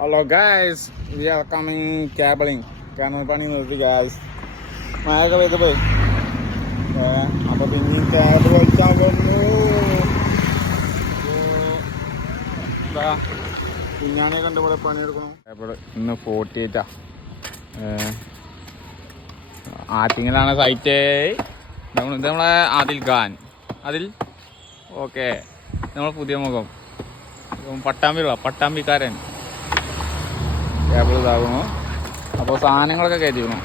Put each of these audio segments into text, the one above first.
Hello guys, we are coming cabling. Canal pani നിർത്തി guys. മഴയൊക്കെ പെയ്ത് പോയി. അപ്പൊ പിന്നെ കേബിൾ വലിച്ചാൽ വന്നു. പിന്നാനെ കണ്ടുപോലെ പണിയെടുക്കണം. കേബിൾ ഇന്ന് 48 ആറ്റിങ്ങലാണ് സൈറ്റ്. ഇത് നമ്മളെ ആദിൽ ഖാൻ. അതിൽ ഓക്കെ, നമ്മളെ പുതിയ മുഖം പട്ടാമ്പിക്കാരൻ. കേബിൾ ഇതാകുന്നു. അപ്പോൾ സാധനങ്ങളൊക്കെ കയറ്റിക്കണം.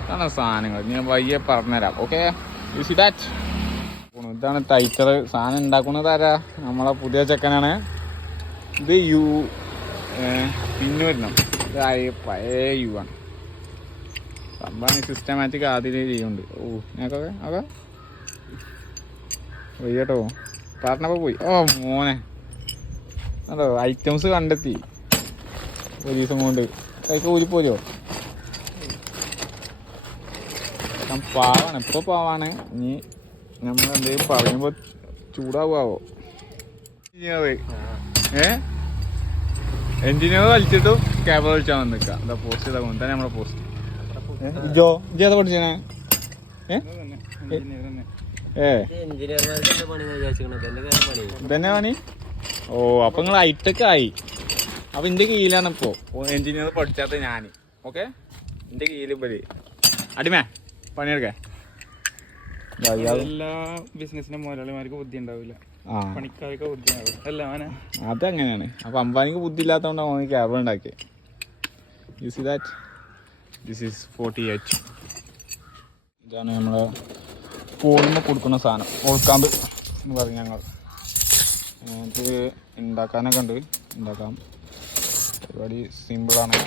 ഇതാണ് സാധനങ്ങൾ, ഞാൻ വയ്യെ പറഞ്ഞുതരാം. Okay, you see that. ഇതാണ് ടൈറ്റർ. സാധനം ഉണ്ടാക്കുന്നത് ആരാ? നമ്മളെ പുതിയ ചെക്കനാണ്. ഇത് പിന്നെ വരണം. ഇത് പഴയ യു ആണ്. സംഭവം സിസ്റ്റമാറ്റിക് ആദ്യം ചെയ്യുന്നുണ്ട്. ഓ ഞങ്ങൾക്കൊക്കെ അതെ വയ്യട്ടോ പറഞ്ഞപ്പോൾ പോയി. ഓ മോനെ അതോ ഐറ്റംസ് കണ്ടെത്തി ഒരു ദിവസം കൊണ്ട്. കൈക്ക് ഊരിപ്പോരോ? പാവാണ്, ഇപ്പോൾ പാവാണ്. ഇനി നമ്മൾ എന്തെങ്കിലും പറയുമ്പോൾ ചൂടാവോ? എഞ്ചിനീയർ വലിച്ചിട്ടും കേബിൾ വലിച്ചാൽ വന്ന് നിൽക്കുക. എന്താ പോസ്റ്റ് ചെയ്താൽ തന്നെ നമ്മളെ പോസ്റ്റ്. ജോ ഏതാ പഠിച്ചേ? ഇതന്നെ പണി. ഓ അപ്പൊ നിങ്ങൾ ഹൈടെക് ആയി. അപ്പൊ എന്റെ കീഴിലാണ് ഇപ്പോ എഞ്ചിനീയർ പഠിച്ചാത്ത ഞാൻ. ഓക്കെ, എന്റെ കീഴിൽ ഇപ്പൊ അടിമേ പണിയെടുക്കാൻ. എല്ലാ ബിസിനസിന്റെ മുതലാളിമാർക്ക് ബുദ്ധി ഉണ്ടാവില്ല, പണിക്കാർക്ക് ബുദ്ധി ഉണ്ടാവില്ല. അതങ്ങനെയാണ്. അപ്പൊ അംബാനിക്ക് ബുദ്ധി ഇല്ലാത്തതുകൊണ്ടാണ് ക്യാബ് ഉണ്ടാക്കിയത്. You see that. This is 48. ഇതാണ് നമ്മളെ പോളിന് കൊടുക്കുന്ന സാധനം, ഓൾക്കാമ്പ് എന്ന് പറയും ഞങ്ങൾ. ഇത് ഉണ്ടാക്കാനൊക്കെ ഉണ്ട്, ഉണ്ടാക്കാം. പരിപാടി സിമ്പിളാണ്,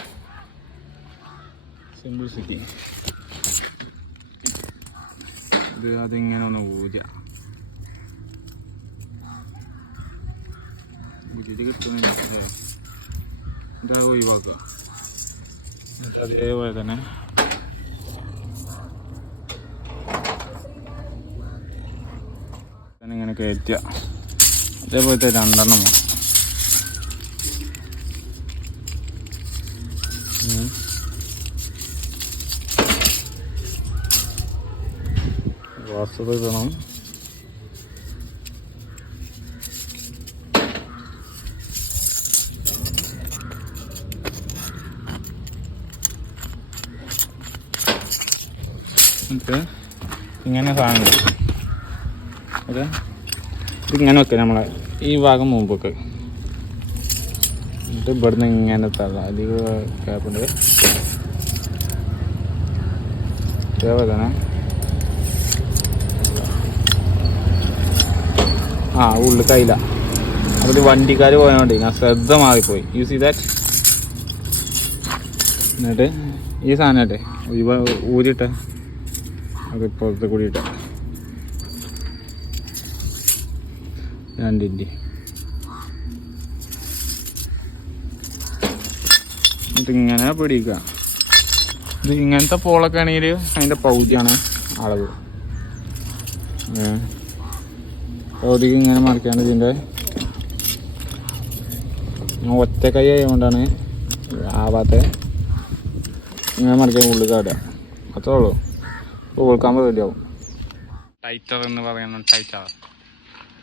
സിമ്പിൾ സിറ്റി. ഇത് അതിങ്ങനെ ഒന്ന് ഊജ ഊജിട്ട് കിട്ടുന്നില്ല. ഇതാ ഒഴിവാക്കുക. എന്നിട്ട് അതേപോലെ തന്നെ ഇങ്ങനെ കയറ്റുക. അതേപോലത്തെ 2 വേണം. വാസ്തുത വേണം. ഇങ്ങനെ സാധനം ഓക്കെ. ഇതിങ്ങനെ വെക്കുക നമ്മളെ ഈ ഭാഗം മുമ്പൊക്കെ. എന്നിട്ട് ഇവിടുന്ന് ഇങ്ങനെ തള്ള അധികം ക്യാപ്പുണ്ട്. അതേപോലെ തന്നെ ഉള്ളിൽ കയ്യില. അപ്പോൾ വണ്ടിക്കാർ പോയതുകൊണ്ട് ഞാൻ ശ്രദ്ധ മാറിപ്പോയി. You see that. എന്നിട്ട് ഈ സാധനമായിട്ടെ ഊരിട്ടെ അത് പുറത്ത് കൂടിയിട്ട 2 ഇഞ്ച്. എന്നിട്ട് ഇങ്ങനെ പിടിക്കുക. ഇത് ഇങ്ങനത്തെ പോളൊക്കെ ആണെങ്കിൽ അതിൻ്റെ പൗതിയാണ് അളവ്. പൗതിക്ക് ഇങ്ങനെ മറിക്കാണ്ട് ഇതിൻ്റെ ഒറ്റ കൈ ആയതുകൊണ്ടാണ് ആവാത്ത. ഇങ്ങനെ മറിക്കാൻ ഉള്ളിൽ കാടുക, അത്രേ ഉള്ളൂ. ഇപ്പോൾ കൊടുക്കാൻ റെഡിയാവും. ടൈറ്റർ എന്ന് പറയുന്ന ടൈറ്റർ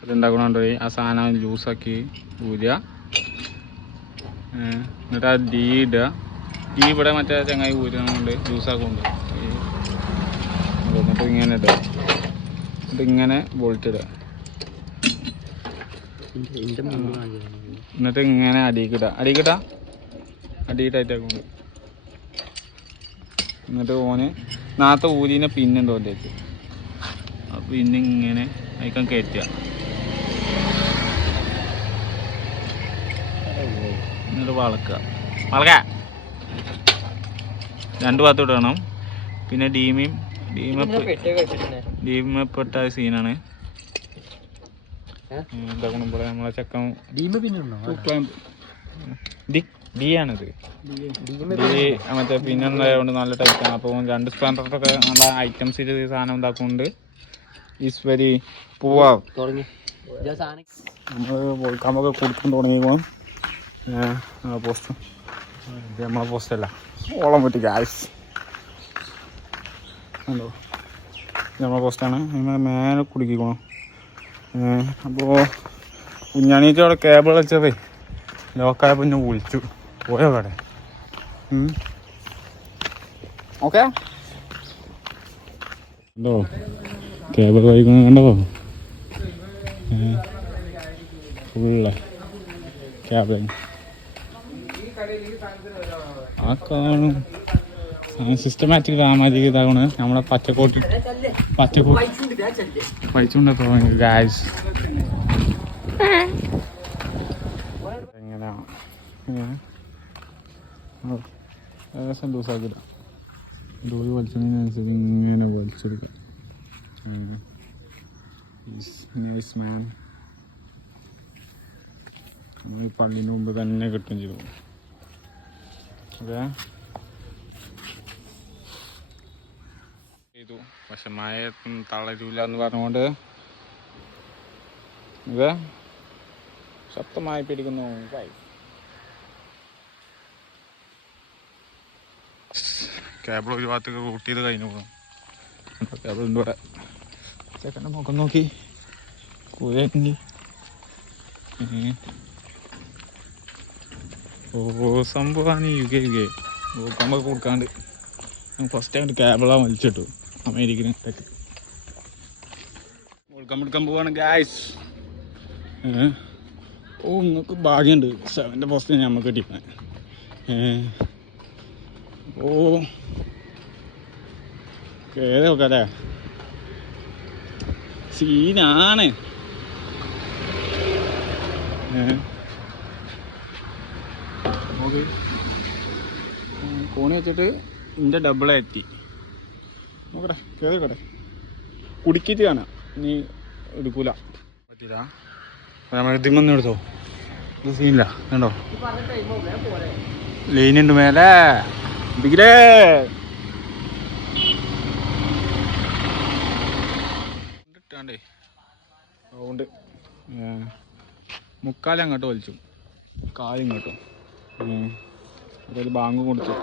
അതുണ്ടാക്കണോണ്ട് ആ സാധനം ജ്യൂസാക്കി ഊരുക. എന്നിട്ട് ആ ഡീ ഇടുക. ഡീ ഇവിടെ മറ്റേ ചങ്ങായി ഊരുന്നുണ്ട്, ജ്യൂസാക്കുന്നുണ്ട്. എന്നിട്ട് ഇങ്ങനെ ഇടുക. എന്നിട്ട് ഇങ്ങനെ ബോൾട്ട് ഇടുക. എന്നിട്ട് ഇങ്ങനെ അടിയിക്കിടുക. അടിയിട്ടായിട്ടാക്കുന്നുണ്ട്. എന്നിട്ട് ഓന് നാളത്തെ ഊരിനെ പിന്നുണ്ടോ അതിലേക്ക്. ആ പിന്നെ ഇങ്ങനെ അതിക്കാൻ കയറ്റുക. എന്നിട്ട് വളക്കുക. 2 ഭാഗത്തോട്ട് വേണം. പിന്നെ ഡീമപ്പെട്ട സീനാണ്. എന്താക്കുമ്പോൾ നമ്മളെ ചക്കം ഡി ആണിത്. മറ്റേ പിന്നുണ്ടായതുകൊണ്ട് നല്ല ടൈറ്റാണ്. അപ്പോൾ 2 സ്പാൻഡറൊക്കെ നല്ല ഐറ്റംസിൽ സാധനം ഉണ്ടാക്കുന്നുണ്ട്. ഈസ് വെരി പൂവാ. നമ്മൾ വോൾക്കാമ്പൊക്കെ കൊടുക്കാൻ തുടങ്ങിയപ്പോൾ പോസ്റ്റ് ഇത് നമ്മളെ പോസ്റ്റല്ല ഓളം പറ്റി ഗ്യാസ് ഉണ്ടോ ഇത് നമ്മളെ പോസ്റ്റാണ് മേലെ കുടുക്കിക്കോണം. അപ്പോൾ കുഞ്ഞാണീറ്റ് അവിടെ കേബിൾ വെച്ചതേ ലോക്കായപ്പോൾ ഞാൻ വിളിച്ചു പോയോ കടെ. ഓക്കെ കണ്ടോ കേബിൾ വൈകുന്നത് കണ്ടോ ഫുള്ള കേബിൾ ആ കാണും സിസ്റ്റമാറ്റിക് സാമാജിക ഇതാകണ് നമ്മളെ പച്ചക്കോട്ട് പൈച്ചുണ്ടോ ഗാസ് എങ്ങനെയാണ് ഏകദേശം ലൂസാക്കില്ല ഡോറി വലിച്ചതിനനുസരിച്ച് ഇങ്ങനെ വലിച്ചെടുക്കാം. നൈസ് മാൻ. നമ്മൾ ഈ പള്ളിൻ്റെ മുമ്പ് തന്നെ കിട്ടും ചെയ്തു. ഓക്കെ ചെയ്തു പക്ഷെ മഴ തളരൂല എന്ന് പറഞ്ഞുകൊണ്ട് ഇത് ശക്തമായി പിടിക്കുന്നു. കേബിൾ ഒരു ഭാഗത്തേക്ക് റൂട്ട് ചെയ്ത് കഴിഞ്ഞു പോകും. കേബിളിൻ്റെ കൂടെ ചെക്കൻ്റെ മുഖം നോക്കി കുഴങ്ങി. സംഭവമാണ് യുഗേ നോക്കുമ്പോൾ കൊടുക്കാണ്ട് ഫസ്റ്റ് അങ്ങോട്ട് കേബിളാണ് വലിച്ചിട്ടു അമേരിക്കനൊക്കെ. എടുക്കാൻ പോവാണ് ഗായ്സ്. നിങ്ങൾക്ക് ഭാഗ്യമുണ്ട് 7ൻ്റെ പോസ്റ്റ് നമുക്ക് കിട്ടിയിരുന്നത്. കേറി നോക്കാല്ലേ സീനാണ്. ഓക്കെ കോണി വെച്ചിട്ട് ഇതിൻ്റെ ഡബിളെത്തി നോക്കട്ടെ കേറിക്കട്ടെ കുടിക്കിട്ട് കാണാം. നീ എടുക്കൂല പറ്റില്ല നമ്മൾ ഇതിമൊന്നും എടുത്തോ. ഇത് സീനില്ല കണ്ടോ ലൈനുണ്ട് മേലെ ബിഗിലേ ഇട്ടാണ്ടേ അതുകൊണ്ട് മുക്കാലം അങ്ങോട്ട് വലിച്ചു കാലിങ്ങോട്ടോ. അതൊരു ബാങ്ക് കൊടുത്തു.